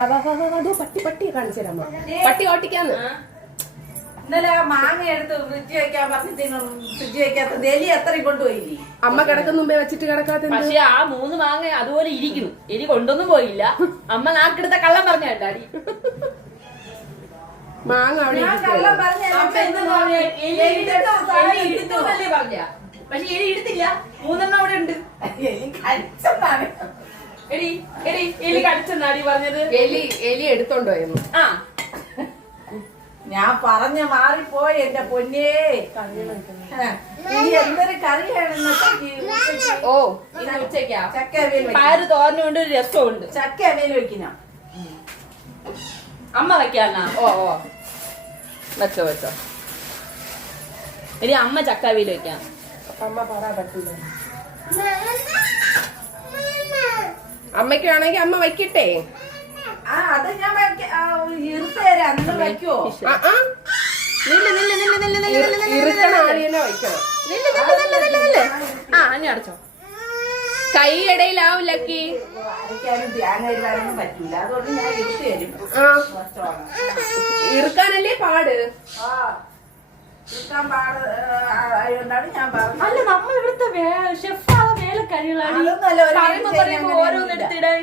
പട്ടി പട്ടി കാണിച്ചു തരാം പട്ടി ഓട്ടിക്കാന്ന്. ഇന്നലെ മാങ്ങ എടുത്ത് ഫ്രിഡ്ജ് വെക്കാൻ പറഞ്ഞിട്ട് ഫ്രിഡ്ജ് വെക്കാത്ത എലി അത്രയും കൊണ്ടുപോയില്ലേ. അമ്മ കിടക്കുന്ന മുമ്പേ വെച്ചിട്ട് കിടക്കാത്ത. പക്ഷെ ആ 3 മാങ്ങ അതുപോലെ ഇരിക്കുന്നു. എലി കൊണ്ടൊന്നും പോയില്ല. അമ്മ നാക്കെടുത്ത കള്ളം പറഞ്ഞ ഡാഡി. മാങ്ങ അവിടെ പറഞ്ഞ പക്ഷെ എലി എടുത്തില്ല. 3 അവിടെ ഉണ്ട്. എലി കഴിച്ചെന്നാണ്. എലി എലി എലി കടിച്ചെന്നാടി പറഞ്ഞത്. എലി എടുത്തോണ്ട് പോയിരുന്നു. ആ ഞാൻ പറഞ്ഞ മാറിപ്പോയി എന്റെ പൊന്നേ. ഇനി എന്തൊരു കറിയാണെന്ന് ഓ ഇന്ന് ഉച്ചയ്ക്കാ ചക്ക അവിയൽ പയറ് തോരനുണ്ട്, ഒരു രസമുണ്ട്. ചക്ക അവിയൽ വെക്കണം. അമ്മ വെക്കാന്നാ? ഓ ഓ വെച്ചോ വെച്ചോ. എടി അമ്മ ചക്കാവിയിൽ വെക്കാം. അമ്മ പറയാൻ പറ്റില്ല. അമ്മയ്ക്ക് വേണമെങ്കിൽ അമ്മ വയ്ക്കട്ടെ. ആ അത് ഞാൻ ഇരുത്തരാ. നിങ്ങൾ വെക്കുവോ? അടച്ചോ. കൈ ഇടയിലാവും ലക്കി. അരയ്ക്കാനും തേങ്ങ ഇടാനൊന്നും പറ്റൂല. അതുകൊണ്ട് ഞാൻ ഇരുത്തി തരും. ഇറുക്കാനല്ലേ പാട്. ഇരിക്കാൻ പാട് ആയതുകൊണ്ടാണ് ഞാൻ പറഞ്ഞത്. അല്ല നമ്മൾ ഇവിടുത്തെ ഷെഫ് വേല കഴിയുള്ളൂ. അതൊന്നുമല്ല, ഒരു ഓരോന്നെടുത്തിടാൻ